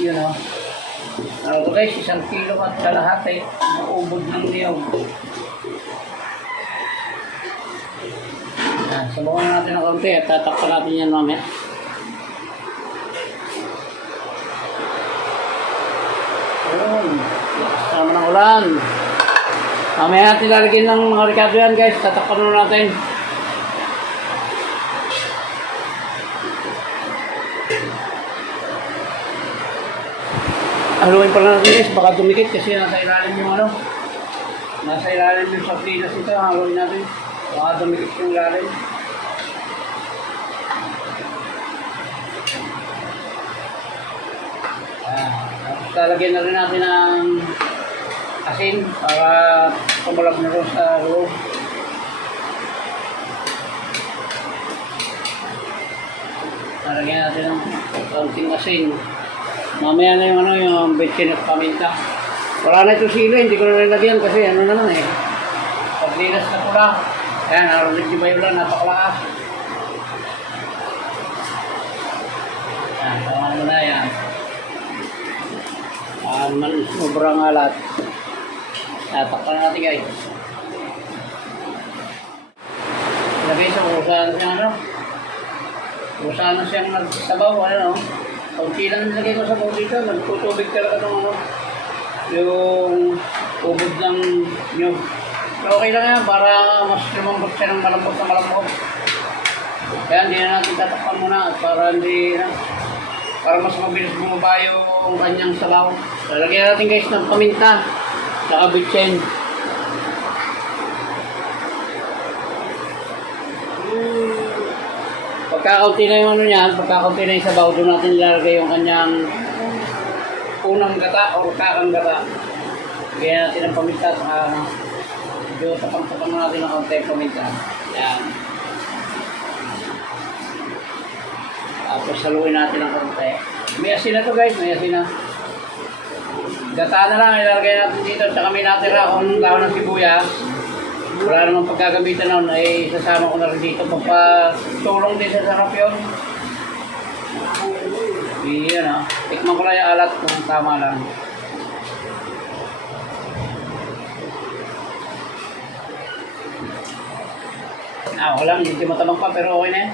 Yun o. Ano to guys, 1 kilo at kalahati. Naubod ng niyog. Sabawan na natin ng kaunti at tatakpan natin yan mamaya. Ayun. Sama ng ulan. Mamaya natin lalagyan ng mga ricado yan guys. Tatakpan na natin. Haluin pala natin guys. Baka dumikit kasi nasa ilalim yung ano. Nasa ilalim yung sardinas ito. Haluin natin. Baka dumikit yung ilalim. Lalagyan na rin natin ng asin para tumulak na rin sa loob. Lalagyan natin ng kaunting asin. Mamaya na yung ano, yung betchin at paminta. Wala na ito sila, hindi ko na nilagyan kasi ano naman eh. Paglinas na pula. Ayan, narinig nyo ba yung lang, napakalakas. Ayan, tama mo na yan. Man sobrang alat. Tatakpan natin guys. Lagay sa kusahan siyang ano. Kusahan siyang nagsabaw. Ano. Kaunti lang nilagay ko sa bawang dito. Nagtutubig talaga ng ano. Yung ubod ng nyug. So okay lang yan para mas lumambot siya ng malambot na malambot. Kaya hindi na natin tatakpan muna at para hindi para mas mabilis bumaba yung kanyang sabaw. Lalagyan natin guys ng paminta sa bitchen. Pagkakaunti na yung ano niyan, pagkakaunti na yung sabaw, doon natin ilalagay yung kanyang unang gata o kakang gata. Lagyan natin ng paminta at medyo tapang-tapang natin ng kaunti paminta. Yan. Tapos haluin natin ang konti. May asin na to guys, may asin na. Gata na lang, ilalagay natin dito. Tsaka may natira akong dahon ng sibuyas. Wala namang pagkagamitan nun, ay sasama ko na rin dito. Papatulong din sa sarap yun. Iyan o. Tikman ko lang yung alat kung tama lang. Wala, hindi matabang pa pero okay na yan.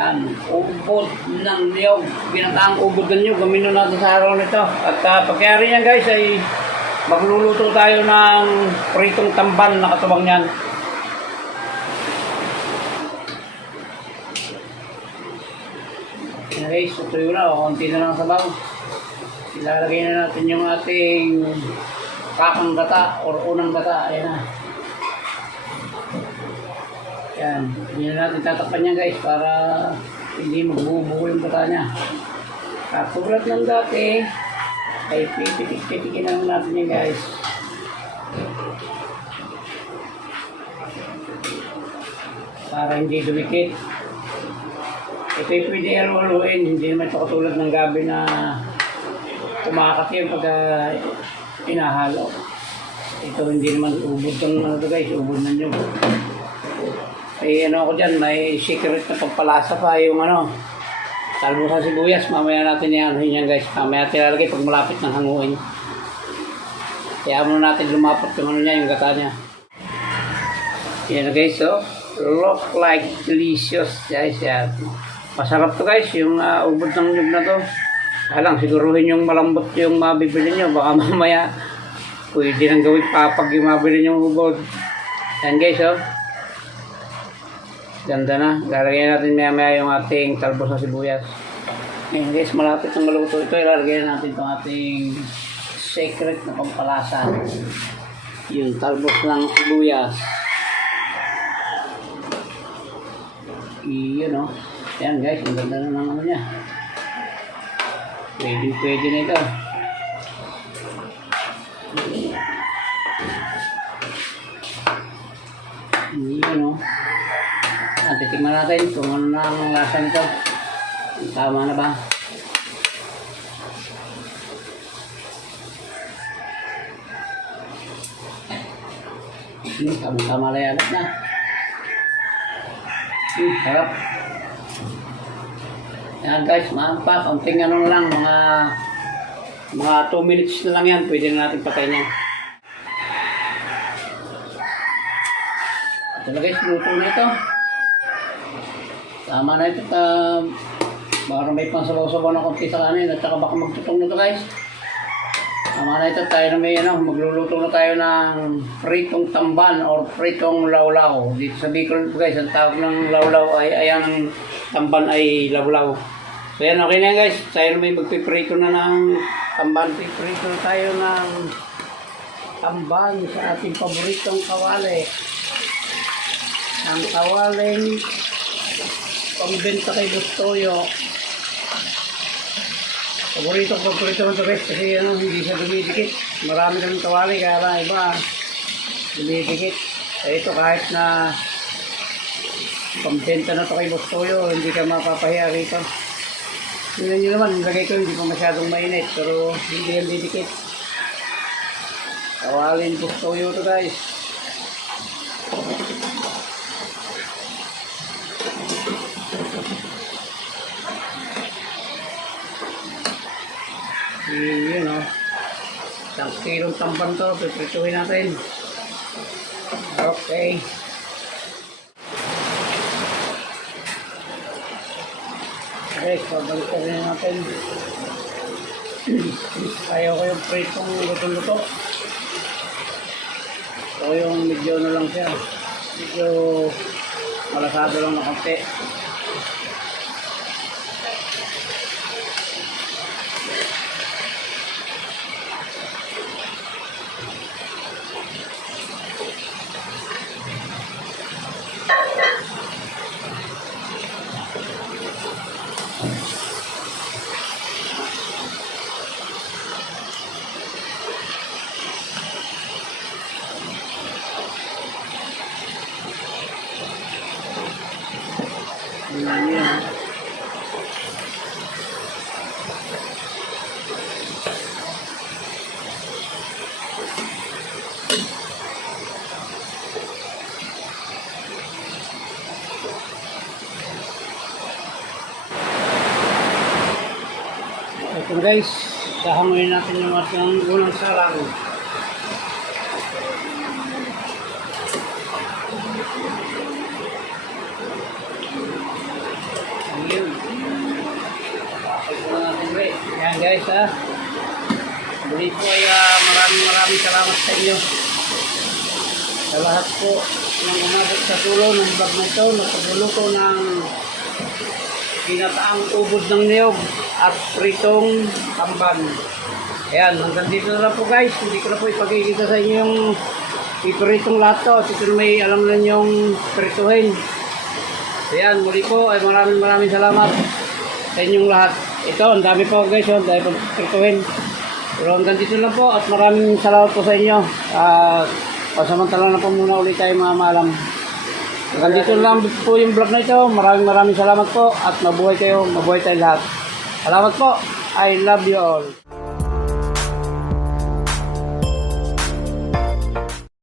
Yan, ubod ng niyog. Binataang ubod ng niyog. Gaminon natin sa araw nito. At pagkayari yan guys ay magluluto tayo ng pritong tamban na katubang yan. Yan guys, tutuyo na. Konti na lang sabaw. Ilalagay na natin yung ating kakang gata or unang gata. Ayan na. Yan, hindi na natin tatakpan yan guys para hindi magbubuo yung bata niya. Katulad ng dati, ay pipitik-pitikin na natin yan guys. Para hindi dumikit. Ito ay pwede haluin, hindi naman ito katulad ng gabi na kumakat yun pag inahalo. Ito hindi naman ubod ng ano guys, ubod na nyo. May ano ako dyan, may secret na pagpalasa pa yung ano, talbos sa sibuyas. Mamaya natin yan guys. Mamaya natin lalagay pag malapit ng hanguin. Kaya muna natin lumapot yung ano niya, yung gata niya. Yan guys, so look like delicious guys yan. Masarap to guys, yung ubod ng nyug na to. Alang, siguruhin yung malambot yung mabibili nyo. Baka mamaya pwede nang gawin papag yung mabili nyo ubod. Yan guys, oh. Ganda na. Lalagyan natin maya yung ating talbos na sibuyas. Ngayon guys, malapit ng maluto ito. Ilalagyan natin itong ating secret na pampalasa. Yung talbos ng sibuyas. Iyon o. Ayan guys, ang ganda na ng ano niya. Pwede na ito. Iyon o. Titignan natin kung ano na ang lasa nito. Tama na ba? Tama-tama na yan na. Sarap. Yan guys, maampa. Kaunting ano na lang, mga 2 minutes na lang yan. Pwede na natin patayin yan. Ito na guys, luto na ito. Tama na ito. Baka may pang sabaw-sabaw na konti sa kanin. At saka baka magtutong na ito guys. Tama na ito. Tayo na may magluluto na tayo ng pritong tamban or pritong lawlaw. Dito sa Bicol guys, ang tawag ng lawlaw ay ang tamban ay lawlaw. So yan, okay na guys. Tayo na may magpiprito na ng tamban. Piprito tayo ng tamban sa ating paboritong kawali. Ang kawaling pambenta kay Bustoyo. Paborito mo ito guys kasi hindi siya dumidikit. Marami kang kawali kaya lang iba dumidikit. Eh ito kahit na pambenta na ito kay Bustoyo, hindi ka mapapahiya rito. Tingnan nyo naman, nilagay ko hindi pa masyadong mainit pero hindi yan didikit. Kawaling Bustoyo ito guys. Yun o. Isang kilong tamban to. Piprituhin natin. Okay. Okay, pabalikan rin natin. Ayaw ko yung pritong luto-luto. So yung medyo na lang siya. Medyo malasado lang na konti. Ayan. Ito guys, sahanguin natin yung ating unang sarang. Ayan guys ha. Muli po ay maraming salamat sa inyo. Sa lahat po ng umabot sa tulong ng vlog na ito, nagpagluluto ng ginataang ubod ng niyog at pritong tamban. Ayan, hanggang dito na lang po guys. Hindi ko na po ipagkikita sa inyo yung ipiritong lahat to. Ito na may alam na yung prituhin. Ayan, muli po ay maraming salamat sa inyong lahat. Ito, ang dami po guys, ang dami po prituhin. Pero hanggang dito lang po at maraming salamat po sa inyo. Pasamantala na po muna ulit tayo mga maalam. Hanggang dito lang po yung vlog na ito. Maraming salamat po at mabuhay kayo, mabuhay tayo lahat. Salamat po. I love you all.